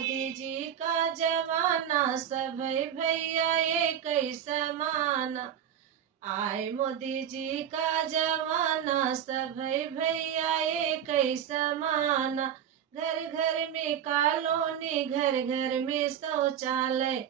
मोदी जी का जमाना, सभई भैया एक ही समाना। आए मोदी जी का जमाना, सभई भैया एक ही समाना। घर घर में कॉलोनी, घर घर में शौचालय,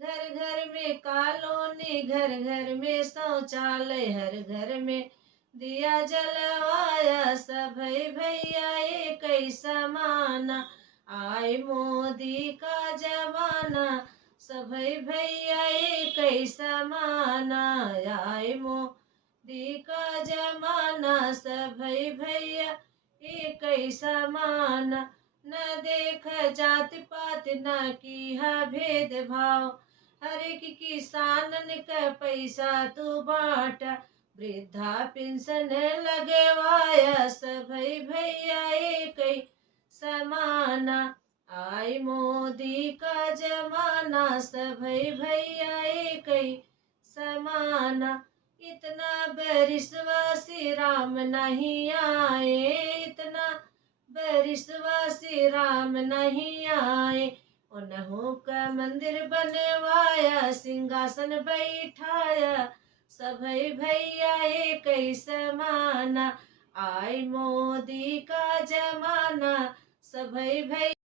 घर घर में कॉलोनी, घर घर में शौचालय, हर घर में दिया जलवाया, सभई भैया एक ही समाना। आए मोदी का जमाना, सभई भैया एक ही समाना। आए मोदी का जमाना, सभई भैया एक ही समाना। न देख जात पात, न कीहा भेदभाव, हर एक किसानन का पैसा तू बाँटा। वृद्धा पेंशन लगवाया, सभई भैया एक ही समाना। आए मोदी का जमाना, सभई भैया एक ही समाना। इतना बरिसवासी राम नहीं आए, इतना बरिसवासी राम नहीं आए। उन्हों का मंदिर बनवाया, सिंहासन बैठाया, सभई भैया एक ही समाना। आए मोदी का जमाना, सभई भैया